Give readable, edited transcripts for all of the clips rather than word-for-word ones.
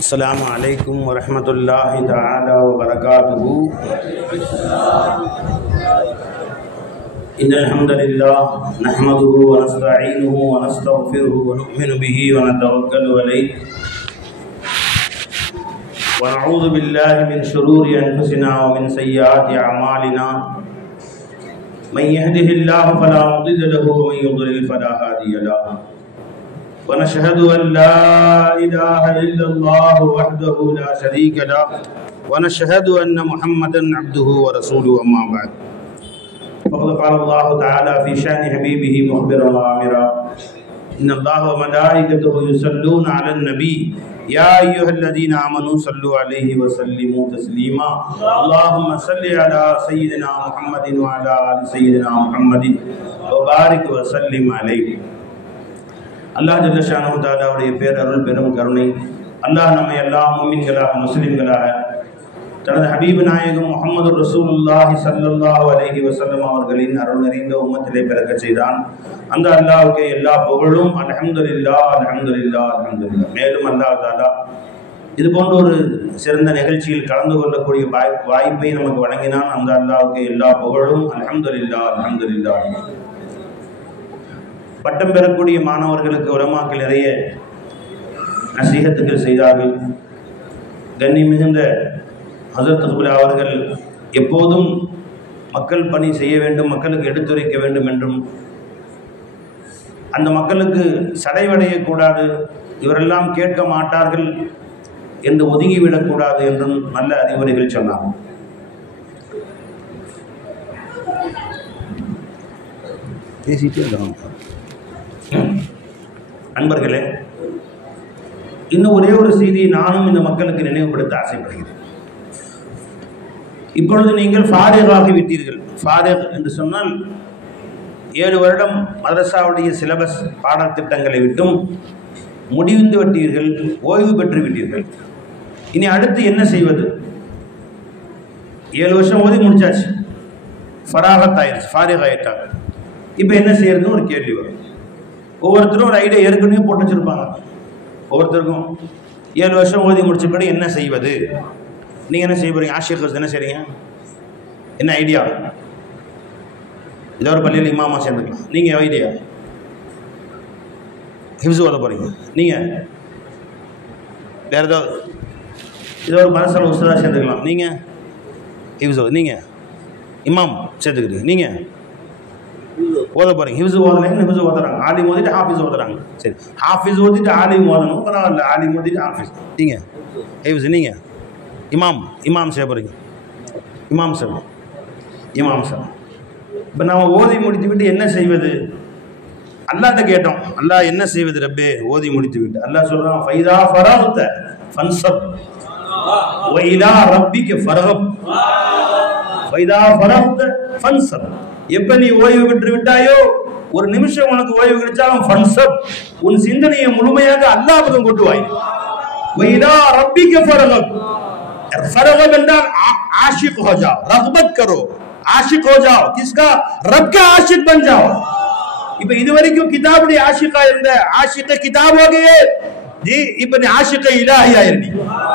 السلام عليكم ورحمة الله تعالى وبركاته. إن الحمد لله نحمده ونستعينه ونستغفره ونؤمن به ونتوكل عليه ونعوذ بالله من شرور أنفسنا ومن سيئات أعمالنا. من يهده الله فلا مضل له ومن يضلل فلا هادي له. ونشهد أن لا إله إلا الله وحده لا شريك له ونشهد أن محمدا عبده ورسوله. أما بعد فقد قال الله تعالى في شأن حبيبه مخبرا وآمرا إن الله وملائكته يصلون على النبي يا أيها الذين آمنوا صلوا عليه وسلموا تسليما. اللهم صل على سيدنا محمد وعلى آل سيدنا محمد وبارك وسلم عليه. அல்லாஹ் ஜல்ல ஷானஹு தஆலாவுடைய பேரருள் பெரும் கருணை அல்லாஹ் நம்மை எல்லா முஃமின்களாக முஸ்லிம்களாக தனது ஹபீப் நாயகம் முஹம்மது ரசூலுல்லாஹி ஸல்லல்லாஹு அலைஹி வஸல்லம் அவர்களின் அருள் நிறைந்த உம்மத்திலே பிறக்க செய்தான். அந்த அல்லாஹ்வுக்கு எல்லா புகழும். அல்ஹம்துலில்லாஹ் அல்ஹம்துலில்லாஹ் அல்ஹம்துலில்லாஹ். மேலும் அல்லாஹ் தஆலா இது போன்ற ஒரு சிறந்த நிகழ்ச்சியில் கலந்து கொள்ளக்கூடிய வாய்ப்பை நமக்கு வழங்கினான். அந்த அல்லாஹ்வுக்கு எல்லா புகழும். அல்ஹம்துலில்லாஹ் அல்ஹம்துலில்லாஹ். பட்டம் பெறக்கூடிய மாணவர்களுக்கு உலமாக்கள் நிறைய நசீஹத்துகள் செய்தார்கள். கண்ணி மிகுந்த ஹஸரத் குப்லா அவர்கள் எப்போதும் மக்கள் பணி செய்ய வேண்டும், மக்களுக்கு எடுத்துரைக்க வேண்டும் என்றும் அந்த மக்களுக்கு சடைவடையக்கூடாது, இவரெல்லாம் கேட்க மாட்டார்கள் என்று ஒதுங்கிவிடக்கூடாது என்றும் நல்ல அறிவுரைகள் சொன்னார். அன்பர்களே, இன்னும் ஒரே ஒரு செய்தியை நானும் இந்த மக்களுக்கு நினைவுபடுத்த ஆசைப்படுகிறேன். இப்பொழுது நீங்கள் ஃபாரிகாகி விட்டீர்கள். ஃபாரிக் என்று சொன்னால் 7 வருடம் மதரசாவுடைய சிலபஸ் பாடத்திட்டங்களை விட்டும் முடிந்து விட்டீர்கள், ஓய்வு பெற்று விட்டீர்கள். இனி அடுத்து என்ன செய்வது? 7 வருஷம் ஓதி முடிச்சாச்சு, ஃபராகத் ஆயிடுச்சு, ஃபாரிக் ஆயிட்டாங்க. இப்போ என்ன செய்யறதுன்னு ஒரு கேள்வி வரும். ஒவ்வொருத்தரும் ஒரு ஐடியா ஏற்கனவே போட்டு வச்சிருப்பாங்க. ஒவ்வொருத்தருக்கும் 7 வருஷம் ஓதி முடிச்ச பிறகு என்ன செய்வது? நீங்கள் என்ன செய்ய போறீங்க? ஆஷிக் என்ன செய்றீங்க? என்ன ஐடியா? ஏதோ ஒரு பள்ளியில் இமாமா சேர்ந்துக்கலாம். நீங்கள் ஐடியா ஹிஃப்ஸ் ஓத போகிறீங்க. நீங்கள் வேறு ஏதோ ஒரு மனசில் உஸ்தா சேர்ந்துக்கலாம். நீங்கள் ஹிஃப்ஸ் நீங்கள் இமாம் சேர்த்துக்கிறீங்க. நீங்கள் ஓத போகிறீங்க. ஹிஃப்ஸ் ஓதலைன்னு ஹிஃப்ஸ் ஓதுறாங்க. ஆலிம் ஓதிட்டு ஹாஃபிஸ் ஓதுறாங்க. சரி, ஹாஃபிஸ் ஓதிட்டு ஆலிம் ஓதணும், பரவாயில்ல. ஆலிம் ஓதிட்டு ஹாஃபிஸ். நீங்கள் ஹிஃப்ஸ், நீங்கள் இமாம் செய்ய போகிறீங்க. இமாம் சார். இப்போ நாம் ஓதி முடித்து விட்டு என்ன செய்வது? அல்லாஹ்ட்ட கேட்டோம். அல்லாஹ் என்ன செய்வது ரப்பே ஓதி முடித்து விட்டு? அல்லாஹ் சொல்கிறான், ஃபைதா ஃபரக்த ஃபன்சப் வ இலா ரப்பிக ஃபர்ஹப். ஃபைதா ஃபரக்த ஃபன்சப். எப்போ நீ ஓய்வு பெற்று விட்டாயோ, ஒரு நிமிஷம் உனக்கு ஓய்வு கிடைச்சாலும் ஃபன்சப், உன் சிந்தனையை முழுமையாக அல்லாஹ் பக்கம் கொண்டு வாய். வ இலா ரப்பிக ஃபர்ஹப். फरगब अंदर आशिक हो जाओ, रगबत करो, आशिक हो जाओ. किसका? रब का आशिक बन जाओ. இப்ப இதுவரைக்கும் கிதாபுடைய ஆஷிகா இருந்த ஆஷிக கிதாப் हो गए जी. இப்ப நீ ஆஷிக இலாஹி ஆயிரடி,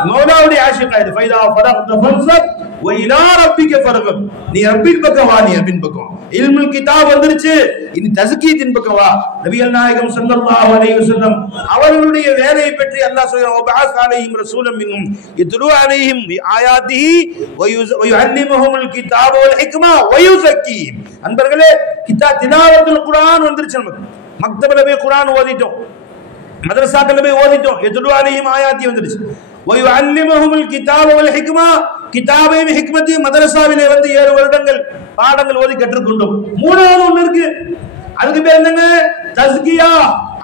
மௌலாவுடைய ஆஷிகா இது. ஃபைதா ஃபரக்த ஃபன்சப் வ இலா ரப்பிக ஃபர்கப். நீ ரப்பின் பக்கம் வா, நீ ரப்பின் பக்கம். இல்முல் கிதாப் வந்துருச்சு, இனி தஸ்கீத்தின் பக்கம் வா. நபிகள் நாயகம் ஸல்லல்லாஹு அலைஹி வஸல்லம் அவர்களுடைய வேலையை பற்றி அல்லாஹ் சொல்றான், வபஅஸ் அலைஹிம் ரசூலம் மின்ஹும் யத்லூ அலைஹிம் ஆயாத்திஹி வ யுஅல்லிமுஹுல் கிதாப வல் ஹிக்மா வ யுஸக்கீஹிம். அன்பர்களே, திலாவத்துல் குர்ஆன் வந்துருச்சு. நமக்கு மக்தபல போய் குர்ஆன் ஓதிட்டோம், மதரசாக்கள் போய் ஓதிட்டோம். யத்லூ அலைஹிம் ஆயாத்தி வந்துருச்சு. வ யுஅல்லிமுஹுல் கிதாப வல் ஹிக்மா, கிதாபையும் ஹிக்மத்தையும் மதரசாவிலே வந்து 7 வருடங்கள் பாடங்கள் ஓதி கற்றுக்கொண்டோம். 3வது ஒன்று இருக்கு, அதுக்கு பேர் என்னங்க? தஸ்கியா.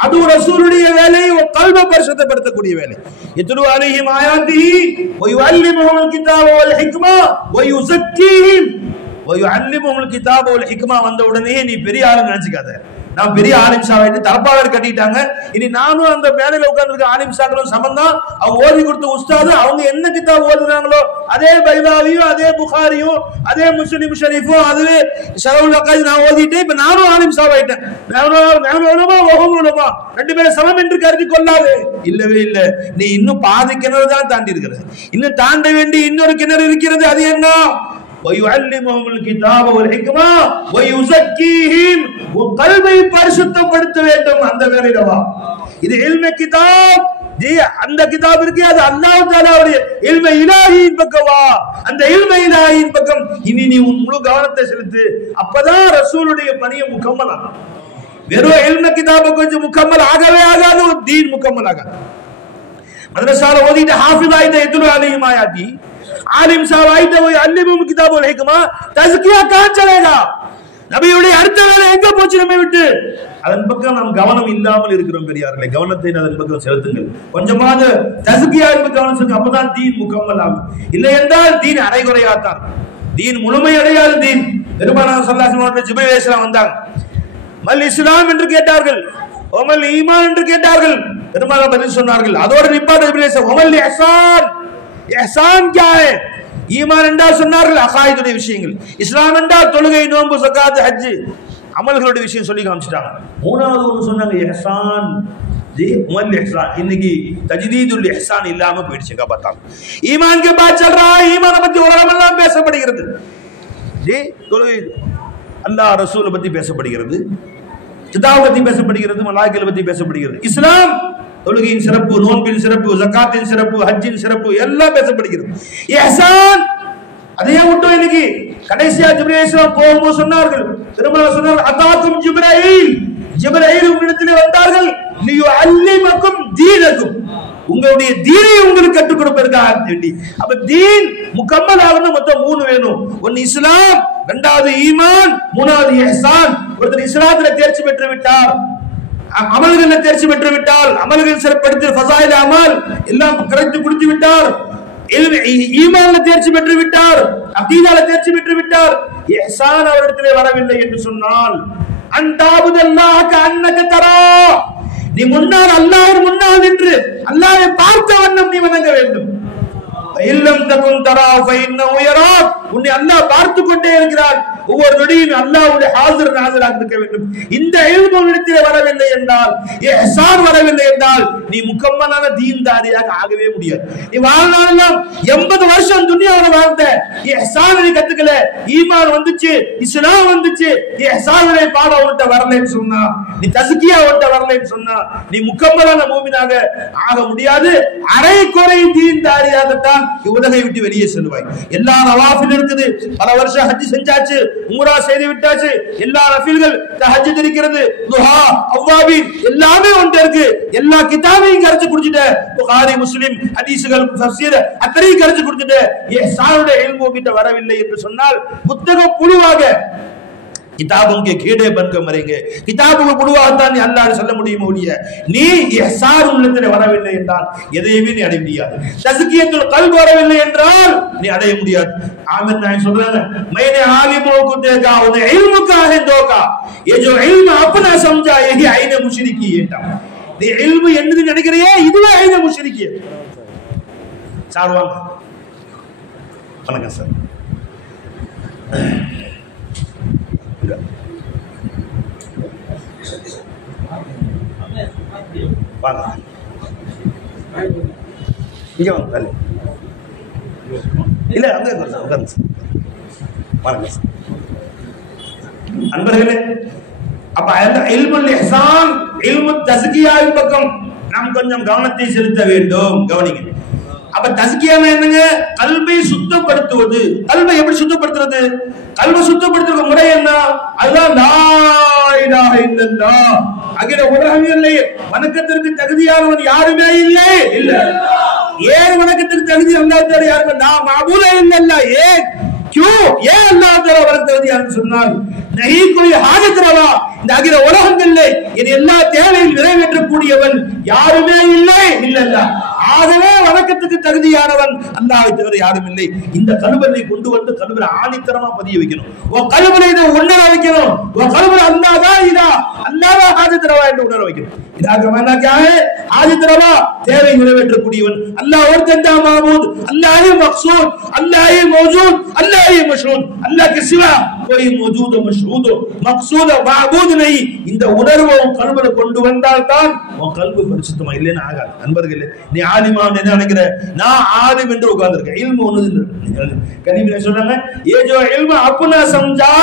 அது ரசூலுடைய வேலை, கல்பை பரிசுத்தப்படுத்தக்கூடிய வேலை. யத்லூ அலைஹிம் ஆயாத்திஹி வ யுஅல்லிமுஹுல் கிதாப வல் ஹிக்மா வ யுஸக்கீஹிம் வ யுஅல்லிமுஹுல் கிதாப வல் ஹிக்மா வந்த உடனே நீ பெரிய ஆளு நினைச்சுக்காத. நான் பெரிய ஆலிம் ஷாவாயிட்டு தலப்பாளர் கட்டிட்டாங்க, இனி நானும் அந்த மேடையில உட்கார்ந்துருக்க ஆலிம் ஷாக்களும் சம்பந்தம். அவங்க ஓதி கொடுத்த உஸ்தாது அவங்க என்ன கிதாப் ஓதுறாங்களோ அதே பைதாவியும் அதே புகாரியும் அதே முஸ்லிம் ஷரீஃபும் அதுவே ஷரவுல் அகாதி நான் ஓதிட்டு இப்ப நானும் ஆலிம் ஷாவாயிட்டேன். ரெண்டு பேரும் சமம் என்று கருதி கொள்ளாது. இல்லவே இல்லை, நீ இன்னும் பாதி கிணறு தான் தாண்டி இருக்கிற. இன்னும் தாண்ட வேண்டி இன்னொரு கிணறு இருக்கிறது. அது என்ன? கல்வை பரிசுத்தப்படுத்த வேண்டும். அந்த வேலையிலவா இது இல்மே கிதாப். அந்த கிதாப் இருக்கு, அது அல்லாஹ் தஆலாவுடைய இல்மே இலாஹியின் பக்கம் வா. அந்த இல்மே இலாஹியின் பக்கம் இனி நீ முழு கவனத்தை செலுத்து. அப்பதான் ரசூலுடைய பணியை முக்கம்மலாகும். வெறும் இல்மே கிதாப கொஞ்சம் முக்கம்மல் ஆகவே ஆகாது, ஒரு தீன் முக்கம்மல் ஆகாது. மதரசால ஓதிட்டு ஹாஃபிஸ் ஆயிட்ட எதுரு அலைஹிம் ஆயாத்தி, आलिम साहब आइते वो अल्लिमुम किताबुल हिकमा तज़किया कहां चलेगा? நபியுடைய அடுத்த வேலை எங்க போச்சு நம்ம விட்டு? அதன் பக்கம் நாம் கவனம் இல்லாமல் இருக்கிறோம் பெரியார்களே. கவனத்தை அதன் பக்கம் செலுத்துங்கள். கொஞ்சமாவது தஸ்கியாவுக்கு கவனம் செலுத்துங்க. அப்பதான் தீன் முக்கம்மல் ஆகும். இல்லை என்றால் தீன் அரைகுறையாத்தான், தீன் முழுமை அடையாது. தீன் பெருமானார் ஸல்லல்லாஹு அலைஹி வஸல்லம் ஜிப்ரீல் அலைஹிஸ்ஸலாம் வந்தாங்க. மல் இஸ்லாம் என்று கேட்டார்கள், ஒமல் ஈமான் என்று கேட்டார்கள். பெருமானார் பதில் சொன்னார்கள். அதோடு நிப்பாட்ட ஜிப்ரீல் அலைஹிஸ்ஸலாம் ஒமல் இஹ்சான், இஹ்சான் क्या है? ஈமான் என்றால் சொன்னார்கள் அகாயிதுடைய விஷயங்கள், இஸ்லாம் என்றால் தொழுகை நோன்பு ஸகாத் ஹஜ் அமல்களுடைய விஷயம் சொல்லி காமிச்சிட்டாங்க. மூணாவது ஒன்று சொன்னாங்க இஹ்சான். जी उमल इहसान, இன்னைக்கு தஜ்தீதுல் இஹ்சான் இல்லாம போயிடுச்சுங்க. பார்த்தாங்க ஈமான் के बात चल रहा है, ஈமான பத்தி உலகமெல்லாம் பேசப்படுகிறது. जी தொழுகை அல்லாஹ் ரசூல் பத்தி பேசப்படுகிறது, கிதாப் பத்தி பேசப்படுகிறது, மலாயிகை பத்தி பேசப்படுகிறது. இஸ்லாம் தொழுகையின் சிறப்பு, நோன்பின் சிறப்பு, ஜகாத்தின் சிறப்பு, ஹஜ்ஜின் சிறப்பு எல்லாம் பேசப்படுகிறது. இஹ்சான் அதையே விட்டோம். இன்னைக்கு கடைசியா ஜிப்ரீல் அலைஹிஸ்ஸலாம் போகும்போது சொன்னார்கள், பெருமானார் சொன்னார்கள் அதாக்கும் ஜிப்ரீல், ஜிப்ரீல் உங்களிடத்திலே வந்தார்கள் லியுஅல்லிமக்கும் தீனக்கும், உங்களுடைய தீனை உங்களுக்கு கற்றுக் கொடுப்பதற்காக வேண்டி. அப்ப தீன் முக்கம்மல் ஆகணும். மொத்தம் 3 வேணும். ஒன்னு இஸ்லாம், இரண்டாவது ஈமான், மூணாவது இஹ்சான். ஒருத்தர் இஸ்லாத்துல தேர்ச்சி பெற்று விட்டார், அமல்களை தேர்ச்சி பெற்று விட்டால், அமல்கள் சிறப்படுத்தி ஃபஸாயில் அமல் எல்லாம் கரெக்ட் கொடுத்து விட்டார், ஈமான்ல தேர்ச்சி பெற்று விட்டார், அகீதால தேர்ச்சி பெற்று விட்டார், இஹ்சான் அவரிடத்திலே வரவில்லை என்று சொன்னால் அன்தாபுதல்லாஹ கஅன்னக தரா, நீ முன்னால் அல்லாஹ்வின் முன்னால் நின்று அல்லாஹ்வை பார்த்த வண்ணம் நீ வணங்க வேண்டும். இல்லம் தகுன் தரா ஃபஇன்னஹு யராக், உன்னை அல்லாஹ் பார்த்து கொண்டே இருக்கிறார். ஒவ்வொரு நொடியும் அல்லாஹ்வுடைய ஹாஸிர் நாஸிராக இருக்க வேண்டும். இந்த இல்மு உன்னிடத்திலே வரவில்லை என்றால், இஹ்சான் வரவில்லை என்றால் நீ முக்கம்மலான தீன்தாரியாக ஆகவே முடியாது. நீ வாழ்நாளெல்லாம் 80 வருஷம் துன்யாவுல வாழ்ந்த, இஹ்சான் நீ கத்துக்கல, ஈமான் வந்துச்சு, இஸ்லாம் வந்துச்சு, இஹ்சானுடைய பாடம் உன்கிட்ட வரலைன்னு சொன்னா, நீ தஸ்கியா உன்கிட்ட வரலைன்னு சொன்னா நீ முக்கம்மலான மூமினாக ஆக முடியாது. அரைக்குறை தீன்தாரியாகத்தான் உலகை விட்டு வெளியே செல்வாய். எல்லா நவாஃபில் இருக்குது, பல வருஷம் ஹஜ் செஞ்சாச்சு, உம்ரா செய்து விட்டாச்சு, எல்லா நஃபில்கள் தஹஜ்ஜுத் இருக்கிறது, துஹா அவ்வாபின் எல்லாமே ஒன்று இருக்கு. எல்லா கிதாபையும் கரைச்சு குடிச்சிட்ட, புகாரி முஸ்லிம் ஹதீஸ்கள் தஃசீர் அத்தனையும் கரைச்சு குடிச்சிட்ட, இஹ்சானுடைய இல்மு கிட்ட வரவில்லை என்று சொன்னால் புத்தகம் புழுவாக किताबों के खेड़े बनकर मरेंगे. किताबों को புழுவாகத்தான் நீ அல்லாஹ்வை சொல்ல முடியும் ஒழிய நீ இஹ்சான் உள்ளத்திலே வரவில்லை என்றால் எதையுமே நீ அடைய முடியாது. தஸ்கியத்துல் கல்ப் வரவில்லை என்றால் நீ அடைய முடியாது. ஆமீன் நான் சொல்றாங்க, मैंने आलिमों को देखा उन्हें इल्म का है धोखा, ये जो इल्म अपना समझा यही आईने मुशरिकी என்றான். நீ இல்மு என்னது நினைக்கிறியே இதுவே ஐன முஷ்ரிக்கி. சார் வாங்க. வணக்கம் சார். வாங்க இங்க வாங்க. இல்ல அங்க உட்காருங்க சார். வணக்கம் சார். அன்பர்களே, அப்ப இல்முல் இஹ்சான், இல்மு தஸ்கியாவின் பக்கம் நாம் கொஞ்சம் கவனத்தை செலுத்த வேண்டும். கவனிங்க. அப்ப தஸ்கியா என்னங்க? கல்வை சுத்தப்படுத்துவது. கல்வை எப்படி சுத்தப்படுத்துறது? கல்வை சுத்தப்படுத்துற முறை என்ன? அதுதான் லா இலாஹ இல்லல்லாஹ். அகில உலகமே வணக்கத்திற்கு தகுதியானவன் யாருமே இல்லை. இல்ல ஏன் வணக்கத்திற்கு தகுதி அல்லாஹ் தஆலா யாருமே நான் மாபூத இல்லல்லாஹ். ஏன் क्यों ये अल्लाह ताला வணக்கத்திற்கு சொன்னால் नहीं कोई हाजत रवा, இந்த அகில உலகங்களிலே என் எல்லா தேவையும் நிறைவேற்றக்கூடியவன் யாருமே இல்லை இல்லல்லா. ஆகவே வணக்கத்துக்கு தகுதியானவன் அல்லாஹ்வை தவிர யாரும் இல்லை. இந்த கல்பனை கொண்டு வந்து கல்பனை ஆணித்தரமா பதிய வைக்கணும். கல்பனை இதை உணர வைக்கணும். கல்பனை அல்லாஹ் இதா அல்லாஹ் ஹாஜித்ரவா என்று உணர வைக்கணும். இதாக மனக்காக ஹாஜித்ரவா தேவை நிறைவேற்றக்கூடியவன் அல்லாஹ் ஒருத்தன் தான் மாபூத், அல்லாஹ் மக்சூத், அல்லாஹ் மௌஜூத், அல்லாஹ் மஷ்ஹூத், அல்லாஹ் के सिवा कोई मौजूद मशहूद मकसूद माबूद नहीं. இந்த உணர்வை கல்பனை கொண்டு வந்தால் தான் உன் கல்பு பரிசுத்தமா இல்லைன்னு ஆகாது. நண்பர்களே, நீ ஆலிமா என்ன நினைக்கிற? நான் ஆலிம் என்று உட்கார்ந்திருக்கேன். இல்மு ஒண்ணுது கனிமி சொல்றாங்க, ये जो इल्म अपना समझा,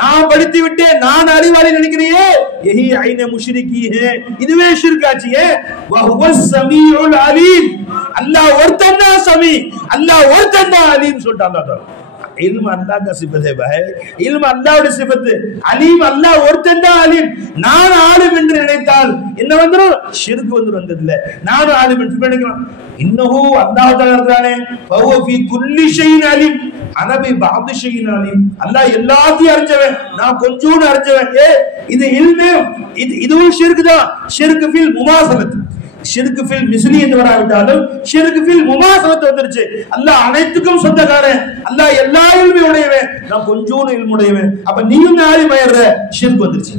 நான் படித்து விட்டேன், நான் அறிவாளி நினைக்கிறியே, यही आईने मुशरिकी है. இதுவே ஷிர்க் ஆச்சியே. वहुव السميع العليم. அல்லாஹ் ஒருத்தன் தான் சமீ, அல்லாஹ் ஒருத்தன் தான் அலீம் சொல்லிட்டான். அல்லாஹ் इल्म अल्लाह का सिफत है भाई. इल्म அல்லாஹ்வுடைய சிஃபத். அலீம் அல்லாஹ் ஒருத்தன் தான் அலீம். நான் ஆலிம் என்று நினைத்தால் என்ன வந்துரும்? ஷிர்க் வந்ததில்லை. நான் ஆலிம் என்று நினைக்கிறேன். இன்னஹு அல்லாஹ் தஆலா இருக்கானே, ஃபஹுவ ஃபீ குல்லி ஷைஇன் அலீம். அன பி பஅத் ஷைஇன் அலீம். அல்லாஹ் எல்லாத்தையும் அறிஞ்சவன், நான் கொஞ்சோண்டு அறிஞ்சவன். இது இல்மே, இதுவும் ஷிர்க் தான். ஷிர்க் ஃபில் முமாசலத், ஷிர்க் ஃபில் மிஸ்லி என்று வராவிட்டாலும் ஷிர்க் ஃபில் முமாசலத் வந்துருச்சு. அல்லாஹ் அனைத்துக்கும் சொந்தக்காரன், அல்லாஹ் எல்லா இல்மையும் உடையவன், நான் கொஞ்சோண்டு இல்மு உடையவன். அப்ப நீயும் ஆலிம் ஆயிடுற, ஷிர்க் வந்துருச்சு.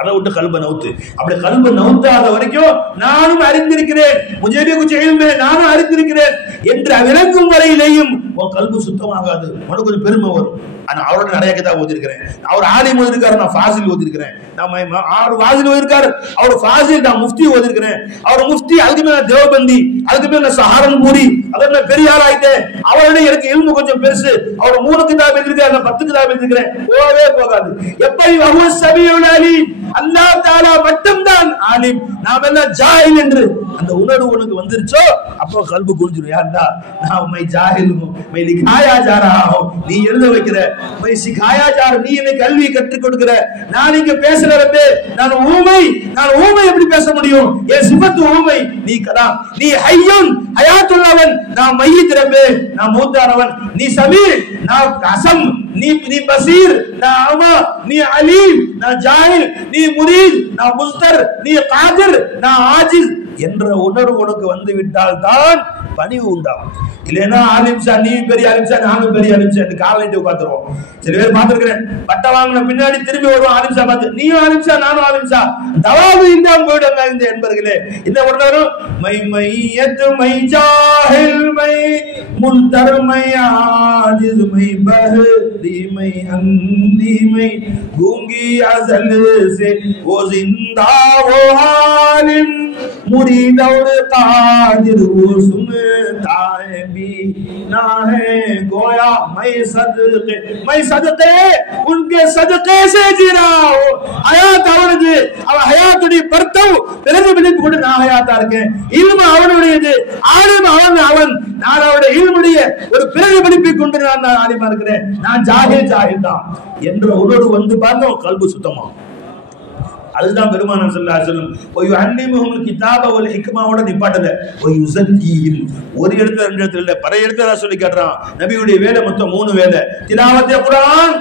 அதை விட்டு கல்ப நவுத்து. அப்படி கல்ப நவுத்தாத வரைக்கும் நானும் அறிந்திருக்கிறேன், முஜேபி குச்ச இல்மே, நானும் அறிந்திருக்கிறேன் என்று விளங்கும் வரையிலேயும் உன் கல்பு சுத்தமாகாது. உனக்கு கொஞ்சம் பெருமை வரும். ஆனா அவரோட நிறைய கிதாப் ஓதிருக்கிறேன். அவர் ஆலிம் ஓதிருக்காரு, நான் ஃபாசில் ஓதிருக்கிறேன். அவர் ஃபாசில் ஓதிருக்காரு, அவர் ஃபாசில், நான் முஃப்தி ஓதிருக்கிறேன். அவர் முஃப்தி, அதுக்கு மேல தேவபந்தி, அதுக்கு மேல சஹாரன்பூரி, அதோட பெரிய ஆள் ஆயிட்டேன். அவரோட எனக்கு இல்மு கொஞ்சம் பெருசு. அவர் 3 கிதாப் எழுதிருக்காரு, நான் 10 கிதாப் எழுதிருக்கிறேன். போகவே போகாது. எப்படி வஹுவ ஸமீஉல் அலீம், அல்லாஹ் தஆலா மட்டும்தான் ஆலிம், நாம் எல்லாம் ஜாஹில் என்று அந்த உணர்வு உனக்கு வந்துருச்சோ, அப்போ கல்பு குஞ்சிரும். யா அல்லாஹ், நான் மை ஜாஹில் ஹூ, மை லிகாயா ஜா ரஹா ஹூ, நீ எழுத வைக்கிற, மை சிகாயா ஜா, நீ எனக்கு கல்வி கற்றுக் கொடுக்கிற, நான் இங்க பேசுற ரப்பே, நான் ஊமை, நான் ஊமை எப்படி பேச முடியும்? என் சிஃபத் ஊமை. நீ கலாம், நீ ஹய்யுன் ஹயாத்துல்லவன், நான் மையித் ரப்பே, நான் மூத்தானவன். நீ சமீ, நான் அசம், நீ பசீர், நான் அமா, நீ அலீம், நான் ஜாஹில், நீ முரீத், நான் முஸ்தர், நீ காதிர், நான் ஆஜிஸ் என்ற உணர்வு உனக்கு வந்து விட்டால் தான் பணிவு உண்டாகும். இல்லைன்னா ஆலிம்சா, நீ பெரிய ஆலிம்சா, நானும் பெரிய ஆலிம்சா என்று காலையிட்டு உட்காந்துருவோம். சில பேர் பார்த்திருக்கிறேன், பட்டை வாங்கின பின்னாடி திரும்பி வருவோம் ஆலிம்சா பார்த்து, நீயும் ஆலிம்சா நானும் ஆலிம்சா, தவாபு இல்லாம போயிடுங்க. இந்த என்பர்களே, இந்த உடனே மை மையத் மை ஜாஹில் மை முன்தர் மை ஆஜிஸ் மை பஹதி மை அந்தி மை गूंगी अज़ल से वो जिंदा वो आलिम मुरीद और कादिर वो सुनता है भी ना है गोया मैं सदके उनके सदके से जी रहा हूं. हयात அவனது, அவன் ஹயாத்துடைய பர்த்தம் பிரதிபலிப்பு கொண்டு நான் ஹயாத்தா இருக்கேன். இல்மு அவனுடையது, ஆலிம் அவன், நான் அவருடைய இல்முடைய ஒரு பிரதிபலிப்பை கொண்டு நான் ஆலிமா இருக்கிறேன். நான் ஜாஹில் தான் என்ற உணர்வு வந்து பாருங்க, கல்பு சுத்தமா. அதுதான் பெருமானார் ஸல்லல்லாஹு அலைஹி வஸல்லம் ஒய் அன்னிமுஹுல் கிதாப வல் ஹிக்மாவோட நிப்பாட்டல. ஒய் யுஸக்கீஹிம், ஒரு எழுத்து ரெண்டு எழுத்து இல்ல, பல எழுத்து சொல்லி காட்டுறான். நபியுடைய வேலை மொத்தம் 3 வேலை. திலாவத் குர்ஆன்,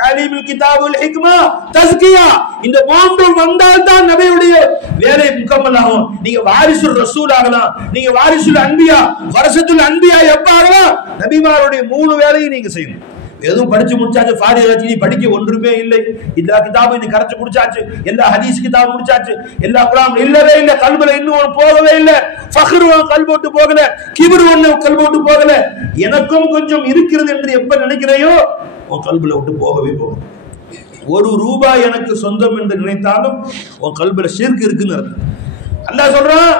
தாலீமுல் கிதாபுல் ஹிக்மா, தஸ்கியா. இந்த 3 வந்தால் தான் நபியுடைய வேலை முக்கம்மல் ஆகும். நீங்க வாரிசுல் ரசூல் ஆகலாம், நீங்க வாரிசுல் அன்பியா, வரசத்துல் அன்பியா எப்ப ஆகலாம்? நபிமாருடைய 3 வேலையும் நீங்க செய்யணும். எதுவும் படிச்சு முடிச்சாச்சு, ஃபாரியாச்சு, நீ படிக்க ஒன்றுமே இல்லை. எல்லா கிதாபும் நீ கரைச்சு முடிச்சாச்சு, எல்லா ஹதீஸ் கிதாபும் முடிச்சாச்சு, எல்லா குர்ஆன் இல்லவே இல்லை, கல்புல இன்னும் போகவே இல்லை. ஃபக்ர் கல்போட்டு போகல, கிப்ர் ஒண்ணு கல்போட்டு போகல. எனக்கும் கொஞ்சம் இருக்கிறது என்று எப்ப நினைக்கிறையோ உன் கல்புல விட்டு போகவே போகும். 1 ரூபாய் எனக்கு சொந்தம் என்று நினைத்தாலும் உன் கல்புல ஷிர்க் இருக்குன்னு அர்த்தம். அல்லாஹ் சொல்றான்,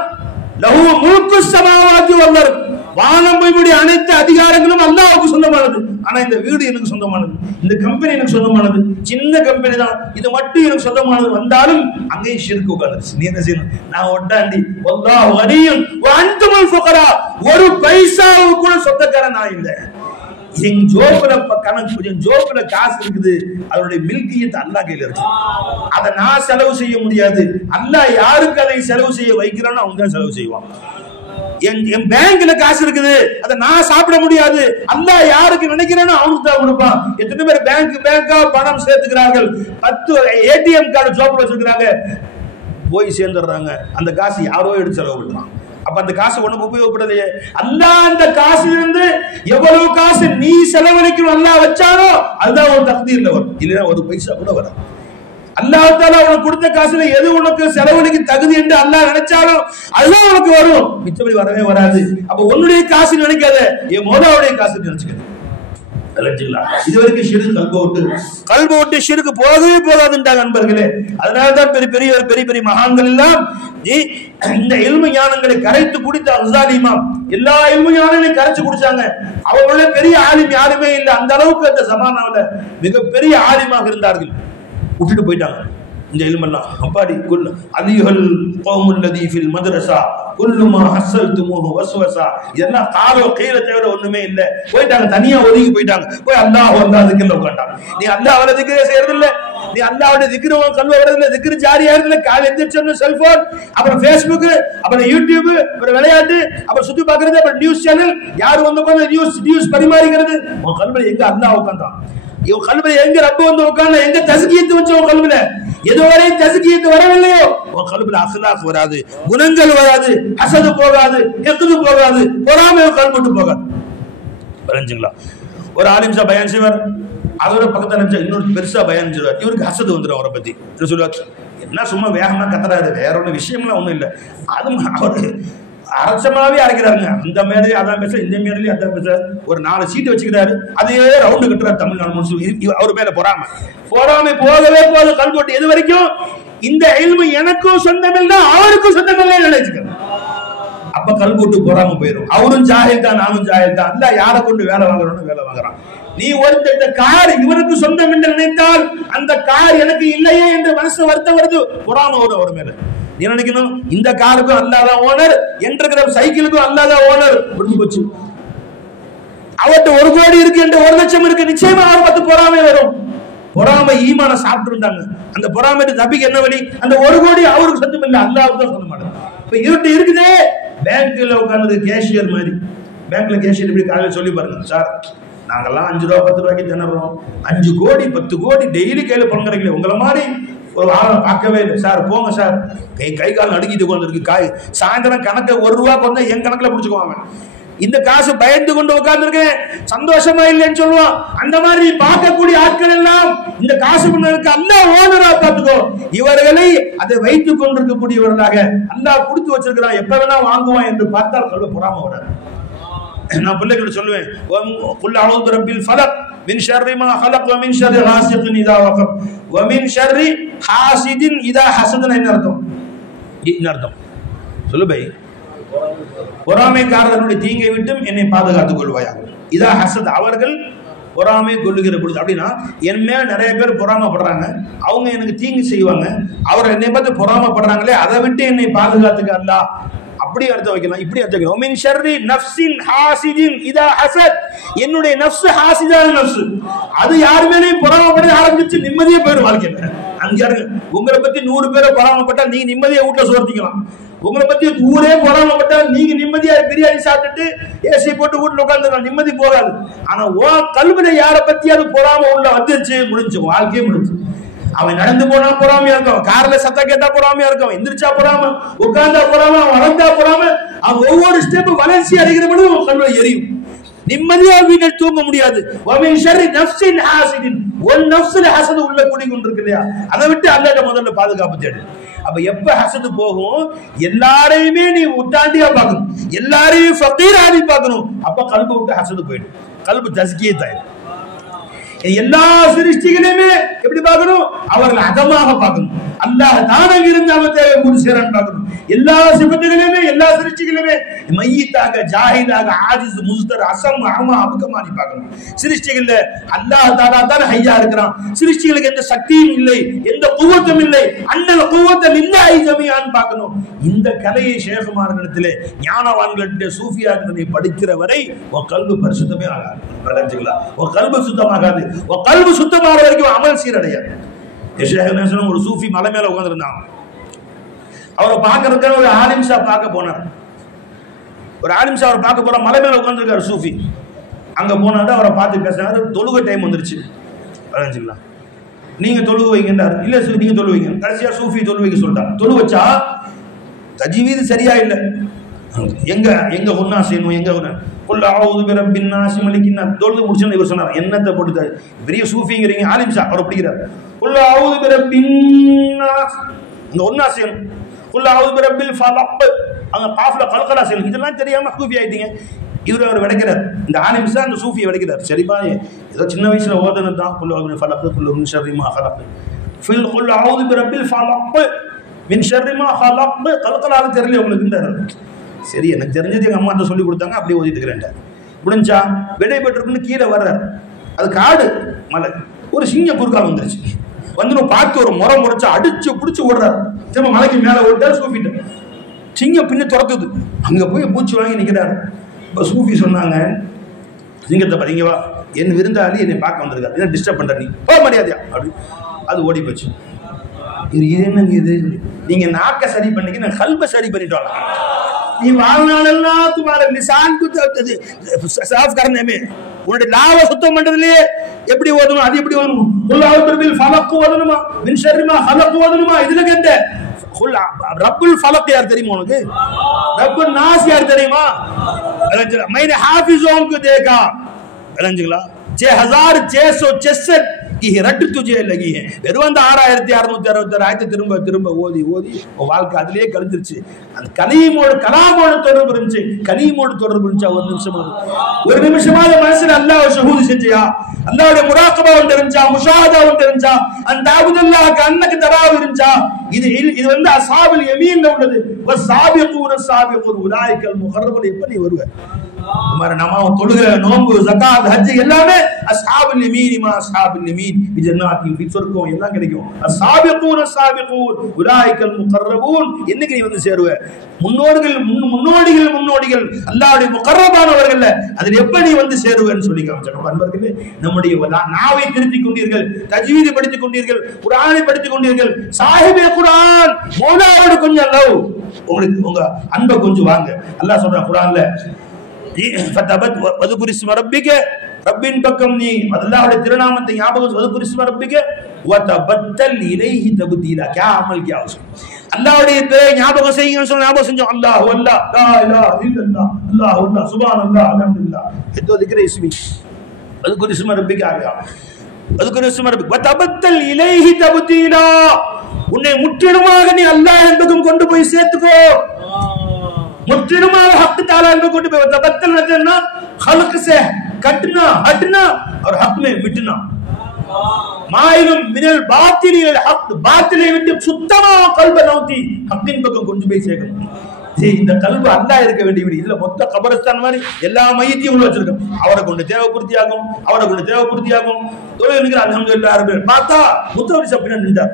லஹு முல்கு ஸமாவாத்தி வல் அர்த், வானம் பூமியுடைய அனைத்து அதிகாரங்களும் அல்லாஹ்வுக்கு சொந்தமானது. ஆனா இந்த வீடு எனக்கு சொந்தமானது, இந்த கம்பெனி எனக்கு சொந்தமானது, சின்ன கம்பெனி தான், இது மட்டும் எனக்கு சொந்தமானது வந்தாலும் அங்கேயும் ஷிர்க் உட்கார்ந்துருச்சு. நீ என்ன செய்யணும்? நான் ஒட்டாண்டி வல்லாஹு கனியுன் வ அன்துமுல் ஃபுகரா, 1 பைசாவுக்கு கூட சொந்தக்காரன் நான் இல்லை. என் ஜோப்ல கணக்கு, என் ஜோப்ல காசு இருக்குது, அதனுடைய மில்கியத் அல்லாஹ் கையில இருக்கு. அதை நான் செலவு செய்ய முடியாது. அல்லாஹ் யாருக்கு அதை செலவு செய்ய வைக்கிறானோ அவங்க தான் செலவு செய்வான். என் பேங்க்ல காசு இருக்குது, அதை நான் சாப்பிட முடியாது. அல்லாஹ் யாருக்கு நினைக்கிறானோ அவனுக்கு தான் கொடுப்பான். எத்தனை பேர் பேங்கா பணம் சேர்த்துக்கிறார்கள், 10 ஏடிஎம் கார்டு ஜோப்ல வச்சிருக்கிறாங்க, போய் சேர்ந்துடுறாங்க. அந்த காசு யாரோ எடுத்து செலவு பண்றான். அப்ப அந்த காசு உனக்கு உபயோகப்படலையே. அல்லாஹ் அந்த காசிலிருந்து எவ்வளவு காசு நீ செலவழிக்கணும் அல்லாஹ் வச்சாரோ அதுதான் ஒரு தக்தீர்ல வரும், இல்லைன்னா ஒரு பைசா கூட வராது. அல்லாஹ் தஆலா உனக்கு கொடுத்த காசுல எது உனக்கு செலவழிக்க தகுதி என்று அல்லாஹ் நினைச்சாலும் அதுதான் உனக்கு வரும், மிச்சபடி வரவே வராது. அப்ப உன்னுடைய காசு நினைக்காத, என் மௌலாவுடைய காசு நினைச்சுக்க. இது வரைக்கும் ஷிர்க் கல்ப விட்டு ஷிர்க் போகவே போகாதுன்றாங்க நண்பர்களே. அதனால்தான் பெரிய பெரிய மகான்கள் எல்லாம் இந்த இல்மு ஞானங்களை கரைத்து குடித்த அஸ்ஸாலி இமாம் எல்லா இல்மு ஞானங்களையும் கரைச்சு குடிச்சாங்க. அவங்களோட பெரிய ஆலிம் யாருமே இல்லை. அந்த அளவுக்கு அந்த ஜமானாவுல மிகப்பெரிய ஆலிமாக இருந்தார்கள். விட்டுட்டு போயிட்டாங்க இந்த இல்மெல்லாம். அப்பாடி குல் அலிஹல் கௌமுல் லதீ ஃபில் மத்ரஸா குல்லுமா ஹஸல்துமூஹு வஸ்வஸா, இதெல்லாம் காலோ கீழ தவிர ஒண்ணுமே இல்ல. போயிட்டாங்க, தனியா ஒதுங்கி போயிட்டாங்க. போய் அல்லாஹ் திக்ர்ல உட்கார்ந்தாங்க. நீ அல்லாஹ்வோட திக்ர் செய்யறது இல்ல, நீ அல்லாஹ்வோட திக்ர் கல்வ வரது இல்ல, திக்ர் ஜாரியா இல்ல. காலை எந்திரிச்சோன்னு செல்போன், அப்புறம் ஃபேஸ்புக், அப்புறம் யூடியூப், அப்புறம் விளையாட்டு, அப்புறம் சுத்தி பார்க்கறது, அப்புறம் நியூஸ் சேனல், யார் வந்து உட்கார்ந்து நியூஸ் பரிமாறிக்கிறது. உன் கல்வில எங்க அல்லாஹ் உட்கார்ந்தான்? இவன் கல்வில எங்க ரப்பு வந்து உட்கார்ந்து எங்க தஸ்கியத்து வச்சு உன் கல்வில எதுவரை தஸ்கியத்து வரவில்லையோ உன் கல்வில அக்லாக் வராது, குணங்கள் வராது, ஹஸது போகாது, ஹிக்து போகாது, பொறாமை கல்விட்டு போகாது. புரிஞ்சுங்களா? ஒரு ஆலிம் சார் பயான் செய்வார், அதோட பக்கத்துல நிமிஷம் இன்னொரு பெருசா பயான் செய்வார். இவருக்கு ஹஸது வந்துடும். அவரை பத்தி சொல்லுவார், என்ன சும்மா வேகமா கத்துறாரு, வேற ஒண்ணு விஷயம்லாம் ஒண்ணும் இல்லை. அது அவரு அரசமாவே அரைக்கிறாருங்க. அந்த மேடையில அதான் பேச, இந்த மேடையில அதான் பேச. ஒரு 4 சீட்டு வச்சுக்கிறாரு, அதே ரவுண்டு கட்டுறாரு தமிழ்நாடு முஸ்லிம். அவர் மேல பொறாமை போகவே போது கல்போட்டு. எது வரைக்கும் இந்த இல்மு எனக்கும் சொந்தம் இல்லை அவருக்கும் சொந்தம் இல்லை நினைச்சுக்கிறேன். அப்ப கல்போட்டு பொறாம போயிடும். அவரும் ஜாஹில் தான், நானும் ஜாஹில் தான். அல்ல யாரை கொண்டு வேலை வாங்குறோம்னு வேலை வாங்குறான். நீ ஒருத்த கார் இவருக்கு சொந்தம் என்று நினைத்தால் அந்த கார் எனக்கு இல்லையே என்று மனசு வருத்தம் வருது, பொறாம வரும் அவர் மேல. நீ நினைக்கணும் இந்த காருக்கும் அல்லாதான் ஓனர், என்ற சைக்கிளுக்கும் அல்லாதான் ஓனர். முடிஞ்சு போச்சு. அவர்கிட்ட 1 கோடி இருக்கு என்று 1 லட்சம் இருக்கு, நிச்சயமா அவர் பார்த்து பொறாமை வரும். பொறாமை ஈமான சாப்பிட்டு இருந்தாங்க. அந்த பொறாமை நபிக்கு என்ன வழி? அந்த 1 கோடி அவருக்கு சொந்தம் இல்லை, அல்லாஹ்வுக்கு தான் சொந்தமானது. இப்ப இருட்டு இருக்குதே, பேங்க்ல உட்கார்ந்து கேஷியர் மாதிரி, பேங்க்ல கேஷியர் இப்படி காலையில் சொல்லி பாருங்க, சார் நாங்கெல்லாம் 5 ரூபா 10 ரூபாய்க்கு தினறோம், 5 கோடி 10 கோடி டெய்லி கையில பண்றீங்களே, உங்களை மாதிரி ஒரு ஆளை பார்க்கவே இல்லை சார், போங்க சார், கை கால் நடுக்கிட்டு கொண்டு இருக்கு, காய் சாயந்தரம் கணக்கு 1 ரூபா கொண்டு என் கணக்குல பிடிச்சுக்குவாங்க. இந்த காசு பயந்து கொண்டு உட்கார்ந்து இருக்கேன், சந்தோஷமா இல்லைன்னு சொல்லுவான். அந்த மாதிரி பார்க்கக்கூடிய ஆட்கள் எல்லாம் இந்த காசு பண்ணதுக்கு அல்லாஹ் ஓனரா பார்த்துக்கோ. இவர்களை அதை வைத்துக் கொண்டிருக்கக்கூடியவர்களாக அல்லாஹ் கொடுத்து வச்சிருக்கிறான், எப்ப வேணா வாங்குவான் என்று பார்த்தால் சொல்ல பொறாம வராது. நான் பிள்ளைகள் சொல்லுவேன், குல் அஊது பிரப்பில் ஃபலக் மின் ஷர்ரி மா ஹலக் வ மின் ஷர்ரி ஹாசிதின் இதா வகப் வ மின் ஷர்ரி ஹாசிதின் இதா ஹஸதன். என்ன அர்த்தம் சொல்லு பை? பொறாமைக்காரர்களுடைய தீங்கை விட்டும் என்னை பாதுகாத்துக் கொள்வாயாக. இதா ஹஸத், அவர்கள் பொறாமை கொள்ளுகிற பொழுது. அப்படின்னா என் மேல நிறைய பேர் பொறாமப்படுறாங்க, அவங்க எனக்கு தீங்கு செய்வாங்க, அவர் என்னை பார்த்து பொறாமப்படுறாங்களே, அதை விட்டு என்னை பாதுகாத்துக்க அல்லாஹ். அப்படி அர்த்தம் வைக்கலாம், இப்படி அர்த்தம் வைக்கலாம். மின் ஷர்ரி நஃப்ஸின் ஹாசிதின் இதா ஹஸத், என்னுடைய நஃப்ஸ் ஹாசிதான நஃப்ஸ், அது யார் மேலேயும் பொறாமப்பட ஆரம்பிச்சு நிம்மதியே போயிடும் வாழ்க்கையில. அங்க உங்களை பத்தி 100 பேரை பொறாமப்பட்டா நீங்க நிம்மதியை வீட்டுல சோர்த்திக்கலாம். உங்களை பத்தி ஊரே பொறாமப்பட்டா நீங்க நிம்மதியா பிரியாணி சாப்பிட்டுட்டு ஏசி போட்டு வீட்டுல உட்கார்ந்து நிம்மதி போகாது. ஆனா கல்வில யாரை பத்தியாவது பொறாம உள்ள வந்துருச்சு, முடிஞ்சு வாழ்க்கையே முடிஞ்சு. அவன் நடந்து போனா பொறாமையா இருக்கும், கார்ல சத்தம் கேட்டா பொறாமையா இருக்கும், எந்திரிச்சா பொறாம, உட்கார்ந்தா பொறாம, வளர்ந்தா பொறாம. அவன் ஒவ்வொரு ஸ்டெப் வளர்ச்சி அடைகிற பொழுது கல்வில எரியும், நிம்மதியா வீட்டில் தூங்க முடியாது. உள்ள கூடி கொண்டிருக்கு இல்லையா, அதை விட்டு அல்லாஹ் முதல்ல பாதுகாப்பு தேடு. அப்ப எப்ப ஹசது போகும், எல்லாரையுமே நீ உட்டாண்டியா பார்க்கணும், எல்லாரையும் ஃபகீராதி பார்க்கணும். அப்ப கல்பை விட்டு ஹசது போயிடும், கல்பு தஸ்கியத் ஆயிடும். எல்லா சிருஷ்டிகளையுமே எப்படி பார்க்கணும்? அவர்கள் அதமாக பார்க்கணும். அல்லாஹ் தானாக இருந்து அவன் தேவை முடி சேரன் பார்க்கணும். எல்லா சிபத்துகளையுமே எல்லா சிருஷ்டிகளையுமே மையத்தாக, ஜாஹிலாக, ஆஜிஸ், முஸ்தர், அசம், அஹமா, அபுகமானி பார்க்கணும். சிருஷ்டிகள்ல அல்லாஹ் தாலா தான் ஹையா இருக்கிறான். சிருஷ்டிகளுக்கு எந்த சக்தியும் இல்லை, எந்த குவத்தும் இல்லை. அன்னல் குவத்தல் இல்லாஹி ஜமீஅன் பார்க்கணும். இந்த கலையை ஷேகுமார்களிடத்திலே, ஞானவான்களிடத்திலே, சூஃபியாக்களை படிக்கிற வரை உன் கல்பு பரிசுத்தமே ஆகாது. உன் கல்பு சுத்தமாகாது. உன் கல்பு சுத்தமான வரைக்கும் அமல் சீரடையாது. ஒரு சூஃபி மலை மேல உட்கார்ந்துருந்தாங்க. அவரை பார்க்கறதுக்காக ஒரு ஆலிம் ஷா பார்க்க போனார். ஒரு ஆலிம் ஷா அவரை பார்க்க போற, மலை மேல உட்கார்ந்துருக்காரு சூஃபி. அங்க போனாரு, அவரை பார்த்து பேசினாரு. தொழுகை டைம் வந்துருச்சு, நீங்க தொழுகு வைக்கின்றார். இல்ல நீங்க தொழு வைங்க. கடைசியா சூஃபி தொழு வைக்க சொல்லிட்டார். தொழு வச்சா தஜ்வீது சரியா இல்லை, எங்க எங்க ஒன்னா செய்யணும், எங்க குல் அஊது பிரப்பின் நாஸ் மலிக்கின் நாஸ் தொழுது முடிச்சோன்னு இவர் சொன்னார். என்னத்தை போட்டு பெரிய சூஃபிங்கிறீங்க, ஆலிம் ஷா அவர் பிடிக்கிறார். குல் அஊது பிரப்பின் நாஸ் அங்க ஒன்னா செய்யணும். குல் அஊது பிரப்பில் ஃபலக் அங்க காஃப்ல கல்கலா செய்யணும். இதெல்லாம் தெரியாம சூஃபி ஆயிட்டீங்க. இவர் அவர் விடைக்கிறார், இந்த ஆலிம் ஷா அந்த சூஃபியை விடைக்கிறார். சரிப்பா, ஏதோ சின்ன வயசுல ஓதனது தான். குல் அஊது ஃபலக் குல் மின் ஷர்ரி மா ஹலக் ஃபில் குல் அஊது பிரப்பில் ஃபலக் மின் ஷர்ரி மா ஹலக் கல்கலால தெரியல உங்களுக்கு. சரி, எனக்கு தெரிஞ்சது எங்க அம்மா சொல்லி கொடுத்தாங்க, அப்படியே ஓதிட்டு இருக்கிறேன். முடிஞ்சா விடை பெற்றுன்னு கீழே வர்றாரு. அது காடு மலை, ஒரு சிங்க குறுக்கால் வந்துருச்சு. வந்து பார்த்து ஒரு முறை முறைச்சு அடிச்சு பிடிச்சி ஓடுறாரு. திரும்ப மலைக்கு மேலே ஓட்டாரு. சூஃபிட்டு சிங்கம் பின்ன துரத்துது. அங்க போய் பூச்சி வாங்கி நிற்கிறாரு. இப்போ சூஃபி சொன்னாங்க, சிங்கத்தை பாத்தீங்க வா, என் விருந்தாளி என்னை பார்க்க வந்திருக்காரு, என்ன டிஸ்டர்ப் பண்ற நீ போக மரியாதையா அப்படி. அது ஓடி போச்சு. இது என்னங்க இது, நீங்க நாக்க சரி பண்ணிக்க, நான் கல்ப சரி பண்ணிட்டோம். நீ வாழ்நாளெல்லாம் तुम्हारे निशान को साफ करने में உன்னுடைய லாவ சுத்தம் பண்றதுலயே எப்படி ஓதணும், அது எப்படி ஓதணும். குல் அஊது பில் ஃபலக் ஓதணுமா, மின் ஷர்ரி மா ஹலக் ஓதணுமா. இதுல கேட்ட குல் ரப்புல் ஃபலக் யார் தெரியுமா உனக்கு? ரப்புன் நாஸ் யார் தெரியுமா? मैंने हाफिजों को देखा, அலஞ்சுங்களா 6666 की रट तुझे लगी है. வெறும் அந்த 6666 ஆயத்தை திரும்ப திரும்ப ஓதி ஓதி வாழ்க்கை அதிலேயே கழிஞ்சிருச்சு. அந்த கலாமோடு தொடர்பு இருந்துச்சு. கலீமோடு தொடர்பு இருந்துச்சு. ஒரு நிமிஷமாவது மனசுல அல்லாஹ் ஷஹூது செஞ்சியா, அல்லாஹ்வுடைய முராகபா வந்து இருந்துச்சா, முஷாஹதா வந்து இருந்துச்சா, அந்த அபுதுல்லாஹ்க்கு அன்னக்கு தராவு இருந்துச்சா. இது வந்து அஸ்ஹாபுல் யமீன்ல உள்ளது. வஸாபிகூன ஸாபிகூன் உலாயிகல் முகர்ரபூன். எப்படி வருவே हमारा नमाज தொழுகிற நோன்பு ஜகாத் ஹஜ் எல்லாமே அஸ்ஹாபுல் யமீன் மா அஸ்ஹாபுல் யமீன் பிஜன்னாத்தி ஃபி சொர்க்கம் எல்லாம் கிடைக்கும். அஸ்ஸாபிகூன் அஸ்ஸாபிகூன் உலாயிகல் முகர்ரபூன். என்னைக்கு நீ வந்து சேருவ? முன்னோடிகள் அல்லாஹ்வுடைய முகர்ரபானவர்கள், அதில் எப்படி வந்து சேருவேன்னு சொல்லி காமிச்சாங்க. அன்பர்களே, நம்முடைய நாவை திருத்திக் கொண்டீர்கள், தஜ்வீத் படித்துக் கொண்டீர்கள், குர்ஆனை படித்துக் கொண்டீர்கள். சாஹிபே குர்ஆன், மௌலாவோட கொஞ்சம் லவ், உங்களுக்கு உங்க அன்பை கொஞ்சம் வாங்க. அல்லாஹ் சொல்றான் குர்ஆன்ல, ஃபதபத் வதுகுர் இஸ்ம ரப்பிக, ரப்பின் பக்கம் நீ அல்லாஹ்வுடைய திருநாமத்தை ஞாபகம் வதுகுர் இஸ்ம ரப்பிக வதபத்தல் இலைஹி தப்தீலா. क्या अमल क्या उसको அல்லாஹ்வுடைய பேரை ஞாபகம் செய்யுங்கன்னு சொன்ன ஞாபகம் செஞ்சோம். அல்லாஹ் அல்லாஹ் லா இலாஹ இல்லல்லாஹ் அல்லாஹ் அல்லாஹ் சுப்ஹானல்லாஹ் அல்ஹம்துலில்லாஹ். ये तो जिक्र इसमी वदकुर इस्म रब्बिक आ गया. वदकुर इस्म रब्बिक वतबत्तल इलैहि तब्दीला. உன்னை முற்றிலுமாக நீ அல்லாஹ் என்பதும் கொண்டு போய் சேர்த்துக்கோ. मुट्ठिनुमाव हक ताला इनको कोट पे तबत्तल नजरना खल्क से कटना हटना और हक में मिटना. माइलुम मिनल बातिल इल हक, बातिले விட்டு சுத்தமா கல்ப நௌதி ஹக்கின் பக்கம் கொண்டு போய் சேர்க்கணும். இந்த கல்பு அல்லாஹ் இருக்க வேண்டிய வீடு இல்ல. மொத்த கபரஸ்தான் மாதிரி எல்லா மையத்தையும் உள்ள வச்சிருக்கோம். அவரை கொண்டு தேவைப்பூர்த்தியாகும், அவரை கொண்டு தேவைப்பூர்த்தியாகும். தொழுகைக்கு அல்ஹம்துலில்லாஹ் ரப்பில் பார்த்தா முத்தவரி சப்பின நின்றார்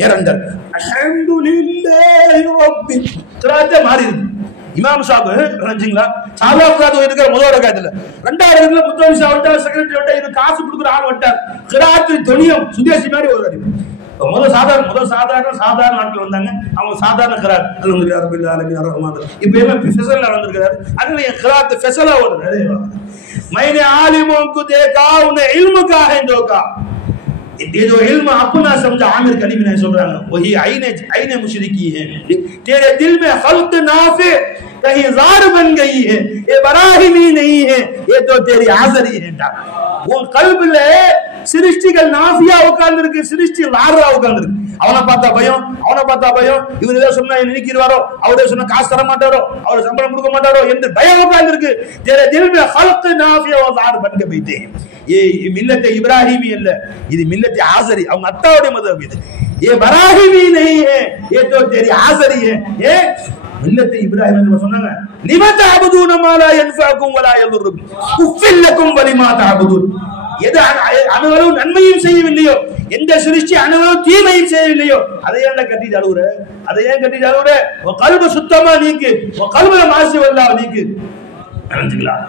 நேரண்டர் அல்ஹம்துலில்லாஹி ரப்பில் கிராத்தே மாறி இமாம் சாஹிப் ரஞ்சிங்களா சாலாவுக்கு இருக்கிற முதல் ரகாத்துல 2000 முத்தவரி சாஹிப் வந்தார், செக்ரட்டரி வந்தார், இது காசு கொடுக்குற ஆள் வந்தார். கிராத்து துனியம் சுதேசி மாதிரி ஒரு முதல் சாதாரண நாட்கள் வந்தாங்க. அவங்க சாதாரண கிராத் அல்ஹம்துலில்லாஹ் ரப்பில் ஆலமீன் ரஹ்மான். இப்போ எல்லாம் ஃபெசல்ல வந்திருக்காரு. அதனால என் கிராத் ஃபெசலா ஓடுது. मैंने आलिमों को देखा, उन्हें इल्म का है धोखा. ये जो इल्म अपना समझा, आमिर कलीम ने சொல்றாங்க, वही आईने मुशरिकी है. तेरे दिल में खल्क नाफे कहीं जार बन गई है, ये बराहिमी नहीं है, ये तो तेरी हाज़री है. உன் கல்புல சிருஷ்டிகள் நாஃபியா உட்கார்ந்திருக்கு, சிருஷ்டி லாரா உட்கார்ந்திருக்கு. அவனை பார்த்தா பயம், இவர் ஏதோ சொன்னா நினைக்கிறாரோ, அவரே சொன்னா காசு தர மாட்டாரோ, அவர் சம்பளம் கொடுக்க மாட்டாரோ என்று பயம் உட்கார்ந்திருக்கு. तेरे दिल में खल्क नाफिया और जार बन के बैठे हैं. ये मिल्लत इब्राहिमी இல்ல, இது மில்லத் ஆஸரி, அவங்க அத்தாவுடைய மதம் இது. ये बराहिमी नहीं है, ये तो तेरी हाज़री है. ये மில்லத் இப்ராஹிம் சொன்னாங்க, லிமா தஅபுதுன மா லா யன்ஃபஅகும் வலா யதுர்ருக்கும் குஃபில் லக்கும் வலிமா தஅபுதுன். எது அணுவளவு நன்மையும் செய்யவில்லையோ, எந்த சிருஷ்டி அணுவளவு தீமையும் செய்யவில்லையோ, அதை ஏன் கட்டிட்டு அழுகுற? உன் கல்ப சுத்தமா நீக்கு, உன் கல்புல மாசு வல்லாஹ் நீக்கு. நினைச்சுக்கலாம்.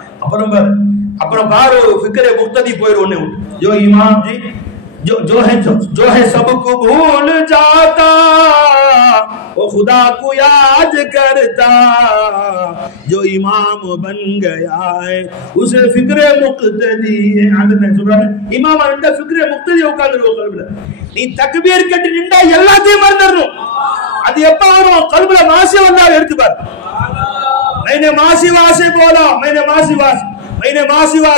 அப்புறம் பாரு ஃபிக்ரே முக்ததி போயிரு. ஒண்ணே जो इमाम जी जो है सबको भूल जाता, वो खुदा को याद करता. जो इमाम बन गया है उसे फिक्रे मुक्तदी है. இமாம் அந்த ஃபிக்ரே முக்ததி உட்கார்ந்துருவோம் கல்புல. நீ தக்பீர் கட்டி நின்றா எல்லாத்தையும் மறந்துடணும். அது எப்ப வரும்? கல்புல மாசு வந்தா எடுத்து பாரு. मैंने माँ सिवा से बोला, मैंने माँ सिवा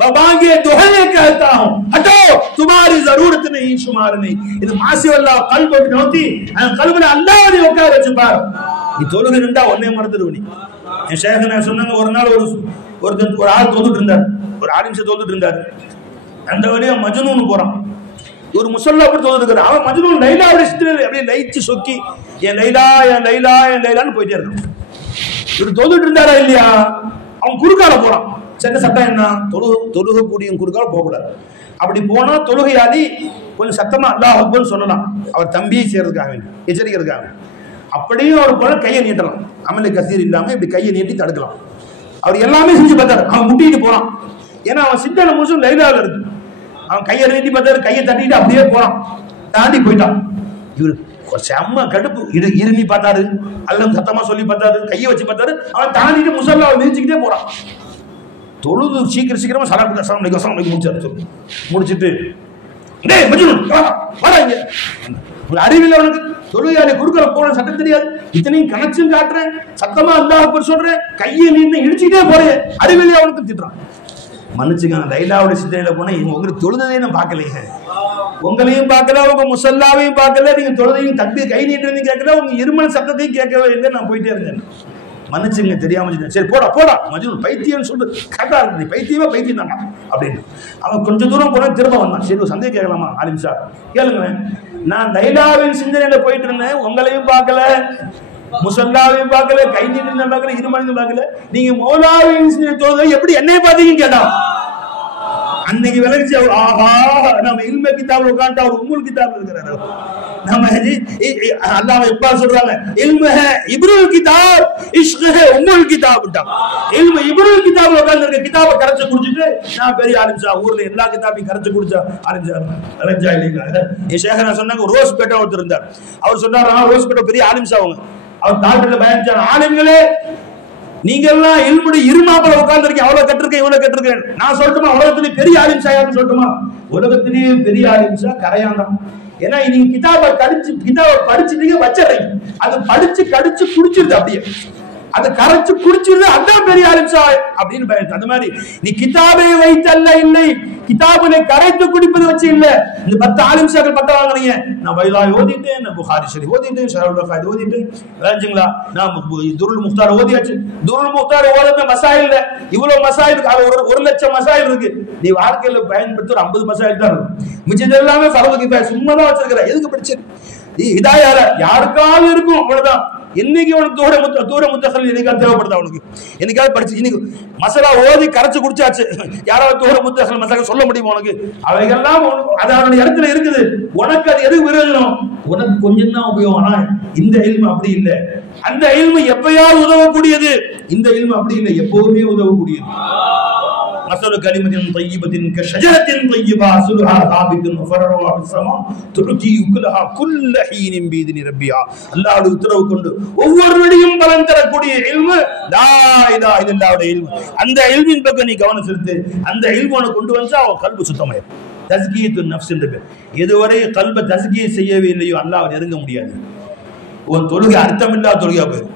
बाबांगे दुहले कहता हूं, हटो तुम्हारी जरूरत नहीं शुमार नहीं. இது மாசிவல்லா கல்பு நோத்தி கல்புல அல்லாஹ்வை உட்கார வச்சு பாரு. நீ தொழுகை நின்றா ஒண்ணே மறந்துடுவ. நீ என் ஷேഖனா சொன்னாங்க, ஒரு நாள் ஒரு ஆள் தொழுதுட்டு இருந்தார், ஒரு ஆலிம்ச தொழுதுட்டு இருந்தார். அந்த வழியா மஜ்னூன் போறான், ஒரு முசல்லா போட்டு தொழுதுட்டு இருக்கான். அவன் மஜ்னூன் லைலாவுடைய சித்திரத்தை அப்படியே லைச்சு சொக்கி என் லைலா என் லைலா என் லைலான்னு போயிட்டே இருக்கான். இவர் தொழுதுட்டு இருந்தாரா இல்லையா, அவன் குறுக்கால போறான். சென்ன சட்டம் என்ன, தொழுகக்கூடிய குறுக்கால போகக்கூடாது. அப்படி போனா தொழுகையாளி கொஞ்சம் சத்தமா அல்லாஹ் அக்பர்னு சொல்லலாம், அவர் தம்பியை செய்யறதுக்காக எச்சரிக்கிறதுக்காக. அப்படியும் அவர் போல கையை நீட்டலாம், அமல கசீர் இல்லாம இப்படி கையை நீட்டி தடுக்கலாம். அவர் எல்லாமே செஞ்சு பார்த்தாரு, அவன் முட்டிட்டு போறான். ஏன்னா அவன் சித்தன முழுசும் லைலால இருக்கு. அவன் கையை நீட்டி பார்த்தாரு, கையை தட்டிட்டு அப்படியே போறான், தாண்டி போயிட்டான். இவரு செம்ம கடுப்பு, இருமி பார்த்தாரு, அல்லது சத்தமா சொல்லி பார்த்தாரு, கையை வச்சு பார்த்தாரு, அவன் தாண்டிட்டு முசல்லாவை மிதிச்சுக்கிட்டே போறான். தொழுது சீக்கிரமா முடிச்சுட்டு அறிவியல் அவனுக்கு தொழுகையாளி குறுக்கல போன சட்டம் தெரியாது, இத்தனையும் கனெக்ஷன் காட்டுறேன், சத்தமா அல்லாஹ் சொல்றேன், கையை நீண்டு இடிச்சுக்கிட்டே போறேன், அறிவியல் அவனுக்கு திட்டுறான். மன்னிச்சுங்க, லைலாவுடைய சிந்தனையில போனா உங்களுக்கு தொழுதையே நான் பார்க்கலையே, உங்களையும் பார்க்கல, உங்க முசல்லாவையும் பார்க்கல, நீங்க தொழுதையும் தம்பி கை நீட்டு கேட்கல, உங்க இருமல் சத்தத்தையும் கேட்கவே இல்லை. நான் போயிட்டே இருந்தேன், மன்னிச்சுங்க தெரியாம. சரி போடா மஜ்னூன் பைத்தியம் சொல்றது கரெக்டா இருக்கு, பைத்தியம் தானா அப்படின்னு. அவன் கொஞ்சம் தூரம் போனா திரும்ப வந்தான். சரி ஒரு சந்தேகம் கேட்கலாமா ஆலிம் சார், கேளுங்களேன். நான் லைலாவின் சிந்தனையில போயிட்டு இருந்தேன், உங்களையும் பார்க்கல, முசல்லாவையும் பார்க்கல, கை நீட்டு பார்க்கல, இருமலையும் பார்க்கல, நீங்க மௌலாவின் சிந்தனை தோணுது எப்படி என்னைய பார்த்தீங்கன்னு கேட்டான். அன்னைக்கு விளங்கிச்சு, ஆஹா நம்ம இல்ம கிதாப்ல உட்கார்ந்து அவர் உம்முல் கிதாப்ல இருக்கிறாரு. நம்ம அல்லாஹ் எப்பா சொல்றாங்க, இல்ம இப்ருல் கிதாப் இஷ்க் ஹே உம்முல் கிதாப்டா. இல்ம இப்ருல் கிதாப்ல உட்கார்ந்து இருக்க கிதாபை கரைச்சு குடிச்சிட்டு நான் பெரிய ஆலிம்சா, ஊர்ல எல்லா கிதாபையும் கரைச்சு குடிச்சா ஆலிம்சா அலஞ்சா இல்லைங்க. என் ஷேഖனா சொன்னாங்க, ரோஸ் பேட்டா ஒருத்தர் இருந்தார். அவர் சொன்னாரா, ரோஸ் பேட்டா பெரிய ஆலிம்சா அவங்க. அவர் தாழ்ல பயணிச்சாங்க, ஆலிம்களே நீங்க எல்லாம் இல்முடி இருமாப்பல உட்கார்ந்து இருக்கீங்க, அவ்வளவு கட்டிருக்கேன் இவ்வளவு கட்டிருக்கேன். நான் சொல்லட்டுமா, உலகத்திலேயே பெரிய ஆலிம்சா யாருன்னு சொல்லட்டுமா? உலகத்திலேயே பெரிய ஆலிம்சா கரையான் தான். ஏன்னா நீங்க கிதாபை படிச்சுட்டீங்க வச்சிடறீங்க, அது படிச்சு கடிச்சு குடிச்சிருது, அப்படியே அது கரைச்சு குடிச்சிருது, அதான் பெரிய ஆலிம்சா அப்படின்னு பயன். அந்த மாதிரி நீ கிதாபை வைத்தல்ல இல்லை, கிதாபுனை கரைத்து குடிப்பது வச்சு இல்ல. இந்த 10 ஆலிம்சாக்கள் 10 வாங்குறீங்க, நான் பைலாய் ஓதிட்டேன், நான் புகாரி ஷரீஃப் ஓதிட்டேன், ஷரஹுல் புகாரி ஓதிட்டேன், ராஜிங்களா நான் துருல் முக்தார் ஓதியாச்சு. துருல் முக்தார் ஓதுற மசாயில் இல்ல, இவ்வளவு மசாயில், 1,00,000 மசாயில் இருக்கு. நீ வாழ்க்கையில பயன்படுத்த ஒரு 50 மசாயில் தான் இருக்கும், மிச்சது எல்லாமே ஃபர்து கிஃபாயா சும்மா தான் வச்சிருக்கிற. எதுக்கு படிச்சு ஹிதாயா யாருக்காவது இருக்கும், அவ்வளவுதான். என்னைக்கு உனக்கு தூர முத்தகல் என்னைக்காவது தேவைப்படுதா? உனக்கு என்னைக்காவது படிச்சு இன்னைக்கு மசாலா ஓதி கரைச்சு குடிச்சாச்சு, யாராவது தூர முத்தகல் மசாலா சொல்ல முடியுமா உனக்கு? அவைகள்லாம் அதனுடைய இடத்துல இருக்குது. உனக்கு அது எதுக்கு விரோதம்? உனக்கு கொஞ்சம் தான் உபயோகம். ஆனா இந்த இல்மு அப்படி இல்லை. அந்த இல்மு எப்பயாவது உதவக்கூடியது, இந்த இல்மு அப்படி இல்லை, எப்பவுமே உதவக்கூடியது. مثل كلمة طيبة كشجرة طيبة أصلها ثابت وفرعها في السماء تؤتي أكلها كل حين بإذن ربها. அல்லாஹ்வுடைய உத்தரவு கொண்டு ஒவ்வொரு நொடியும் பலன் தரக்கூடிய இல்மு லா இலாஹ இல்லல்லாஹ்வுடைய இல்மு. அந்த இல்மின் பக்கம் நீ கவனம் செலுத்து. அந்த இல்மனை கொண்டு வந்தா அவன் கல்பு சுத்தமாயிரும். தஸ்கியத்துன் நஃப்ஸ் என்ற பேர். எதுவரை கல்பை தஸ்கிய செய்யவே இல்லையோ அல்லாஹ்வை நெருங்க முடியாது. உன் தொழுகை அர்த்தமில்லா தொழுகையா போயிடும்.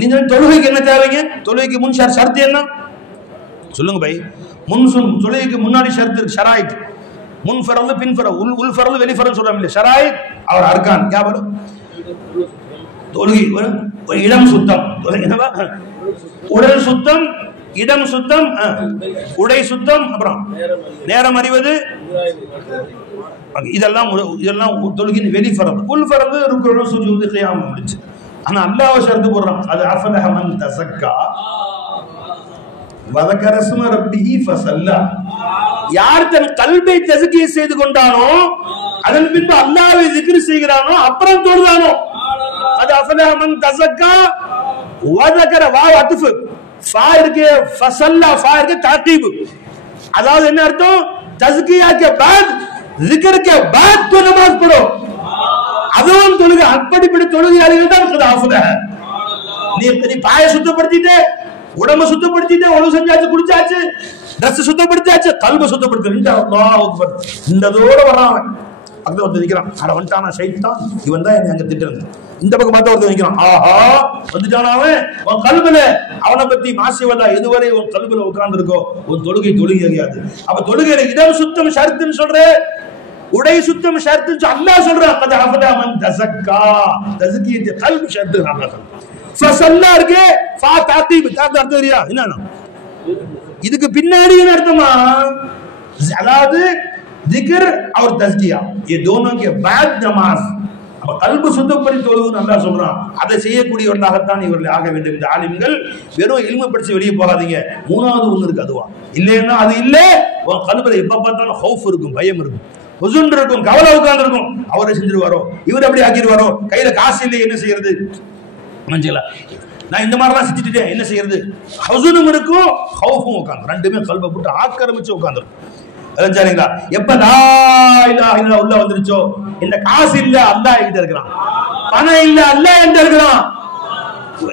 நீங்க தொழுகைக்கு என்ன தேவைங்க? தொழுகைக்கு முன் ஷர்த் என்ன சொல்லுங்க பை? தொழுகைக்கு முன்னாடி ஷர்த் இருக்கு, ஷராயித். முன் ஃபரது பின் ஃபரது, உள் ஃபரது வெளி ஃபரது சொல்றாங்க இல்ல, ஷராயித் அவர் அர்கான். யா வரும் தொழுகை ஒரு இடம் சுத்தம், உடல் சுத்தம், இடம் சுத்தம், உடை சுத்தம், அப்புறம் நேரம் அறிவது, இதெல்லாம் தொழுகின் வெளி ஃபரது. உள் ஃபரது ருக்கு சுஜூது கியாம் முடிச்சு. ஆனா அல்லாஹ் ஷர்த் போடுறான், அது அஃபலஹ மன் தஸக்கா வதக்கர ஸ்ம ரப்பிஹி ஃபஸல்லா. யார் தன் கல்பை தஸ்கிய செய்து கொண்டானோ, அதன் பின்பு அல்லாஹ்வை zikr செய்கிறானோ, அப்புறம் தொழுதானோ, அது அஃபலஹ மன் தஸக்கா வதக்கர வாவ் அத்ஃப் ஃபா இருக்கு, ஃபஸல்லா ஃபா இருக்கு தாகீப். அதாவது என்ன அர்த்தம்? தஸ்கியா के बाद zikr के बाद तो नमाज पढ़ो. அதுவும் தொழுகை. அப்படிப்பட்ட தொழுகையாளிகள் தான் இருக்குது அஃபலஹ. நீ பாய சுத்தப்படுத்திட்டே, உடம்ப சுத்தப்படுத்திட்டே, ஒழுங்கு செஞ்சாச்சு, குடிச்சாச்சு, ட்ரெஸ் சுத்தப்படுத்தாச்சு, கல்ப சுத்தப்படுத்த. அல்லாஹ் அக்பர். இந்ததோட வர்றான். பக்கத்துல ஒருத்தர் நிக்கிறான், அட வந்துட்டானா சைத்தான், இவன் தான் என்னை அங்க திட்டுறது. இந்த பக்கம் பார்த்தா ஒருத்தர் நிக்கிறான், ஆஹா வந்துட்டானா அவன். உன் கல்வில அவனை பத்தி மாசிவதா எதுவரை உன் கல்வில உட்கார்ந்து இருக்கோ உன் தொழுகை தொழுகையாது. அப்ப தொழுகையில இடம் சுத்தம் ஷர்த்துன்னு சொல்ற, உடை சுத்தம் ஷர்த்துன்னு அல்லாஹ் சொல்றான். கத அஃபலா மன் தஸக்கா, தஸகியத் கல்ப் ஷர்த்து அல்லாஹ். ஃபஸல்லா இருக்கே ஃபா தாகீப் தாக்கு அர்த்தம் தெரியா என்னன்னா இதுக்கு பின்னாடி என்ன அர்த்தமா, அதாவது जिक्र और तज़किया ये दोनों के बाद नमाज. அப்ப கல்பு சுத்தப்படி தொழுவுன்னு அல்லாஹ் சொல்றான். அதை செய்யக்கூடியவர்களாகத்தான் இவர்கள் ஆக வேண்டும். இந்த ஆலிம்கள் வெறும் இல்ம படிச்சு வெளியே போகாதீங்க. மூணாவது ஒண்ணு இருக்கு, அதுவா இல்லைன்னா அது இல்ல. உன் கல்புல எப்ப பார்த்தாலும் ஹவுஃப் இருக்கும், பயம் இருக்கும், ஹுசுன் இருக்கும், கவலை உட்கார்ந்து இருக்கும். அவரை செஞ்சிருவாரோ, இவர் அப்படி ஆக்கிடுவாரோ, கையில காசு இல்லை என்ன செய்யறது, மஞ்சளா நான் இந்த மாதிரிலாம் செஞ்சுட்டேன் என்ன செய்யறது, ஹுசுனும் இருக்கும் ஹவுஃபும் உட்கார்ந்து ரெண்டுமே கல்பை போட்டு ஆக்கிரமிச்சு உட்கார்ந்துருக்கும். எப்ப லா இலாஹ இல்லல்லாஹ் உள்ள வந்துருச்சோ, இந்த காசு இல்ல அல்லாஹ் என்கிட்ட இருக்கிறான், பணம் இல்ல அல்லாஹ் என்கிட்ட இருக்கிறான்,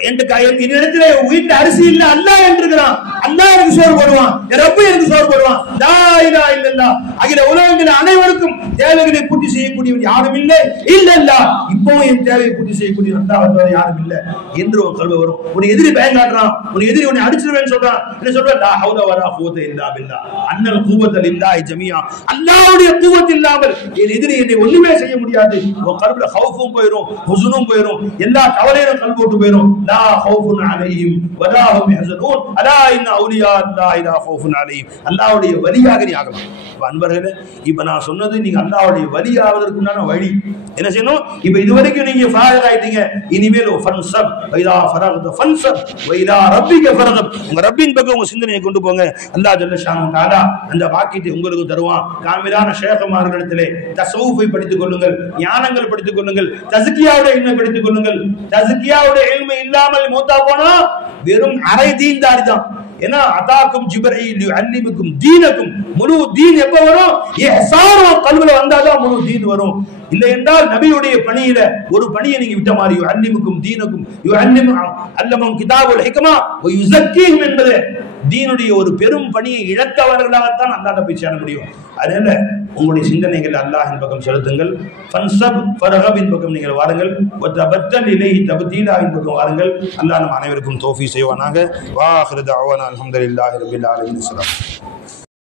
என்னிடத்துல வீட்டு அரிசி இல்ல அல்லாஹ் என்கிட்ட இருக்கிறான், அல்லாஹ் எனக்கு சோறு போடுவான், என் ரப்பு எனக்கு சோறு போடுவான். லா இலாஹ இல்லல்லாஹ் அகில உலகத்தில் அனைவருக்கும் தேவைகளை பூர்த்தி செய்யக்கூடியவன் யாரும் இல்லை இல்லல்லா. இப்போ என் தேவையை பூர்த்தி செய்யக்கூடிய அல்லாஹ் யாரும் இல்லை என்று ஒரு கல்வி வரும். உன் எதிரி பயம் காட்டுறான், உன் எதிரி உன்னை அடிச்சிருவேன்னு சொல்றான், என்ன சொல்ற, லா ஹவுல வலா குவத்த இல்லா பில்லா அன்னல் குவத்த லில்லாஹி ஜமீஆ. அல்லாஹ்வுடைய குவத் இல்லாமல் என் எதிரி என்னை ஒண்ணுமே செய்ய முடியாது. உன் கல்வில ஹவுஃபும் போயிடும், ஹுஸ்னும் போயிடும், எல்லா கவலையும் கல்வி போட்டு போயிடும். லா ஹவுஃபுன் அலைஹிம் வலா ஹும் யஹ்ஸனூன் அலா இன்ன அவுலியா அல்லாஹ் லா ஹவுஃபுன் அலைஹிம். அல்லாஹ்வுடைய வலியாக நீ ஆகலாம். அன்பர்களே, இப்ப நான் சொன்னது நீங்க அல்லாஹ்வுடைய வலியாவதற்கு உண்டான வழி என்ன செய்யணும். இப்ப இதுவரைக்கும் நீங்க ஃபாரிக் ஆயிட்டீங்க, இனிமேல் ஃபன்சப் வைதா ஃபரக்த ஃபன்சப் வைதா ரப்பிக ஃபரக்த், உங்க ரப்பின் பக்கம் உங்க சிந்தனையை கொண்டு போங்க. அல்லாஹ் ஜல்ல ஷானஹு தஆலா அந்த வாக்கியத்தை உங்களுக்கு தருவான். காமிலான ஷேഖமார்களிடத்திலே தஸவுஃபை படித்துக் கொள்ளுங்கள், ஞானங்கள் படித்துக் கொள்ளுங்கள், தஸ்கியாவுடைய இல்மை படித்துக் கொள்ளுங்கள். தஸ்கியாவுடைய இல்மை இல்லாமல் மூத்தா போனா வெறும் அரை தீன்தாரி தான். ஏன்னா அதாக்கும் ஜிப்ரீல் யுஅல்லிமுக்கும் தீனக்கும், முழு தீன் எப்ப வரும், இஹ்சான் கல்வில வந்தாதான் முழு தீன் வரும். இல்லை என்றால் நபியுடைய பணியில ஒரு பணியை நீங்க விட்ட மாதிரி, யுஅல்லிமுக்கும் தீனக்கும் யுஅல்லிமு அல்லமஹும் கிதாபுல் ஹிக்மா வ யுஸக்கீஹும் என்பது தீனுடைய ஒரு பெரும் பணியை இழந்தவர்களாகத்தான் அல்லாஹ் போய் சேர முடியும். அதனால உங்களுடைய சிந்தனைகள் அல்லாஹ்வின் பக்கம் செலுத்துங்கள். ஃபன்சப் ஃபரகபின் பக்கம் நீங்கள் வாருங்கள், வதபத்தல் இலைஹி தப்தீலாவின் பக்கம் வாருங்கள். அல்லாஹ் நம் அனைவருக்கும் தௌஃபீக் செய்வானாக. வா ஆகிரு தஅவானா அல்ஹம்துலில்லாஹி ரப்பில் ஆலமீன்.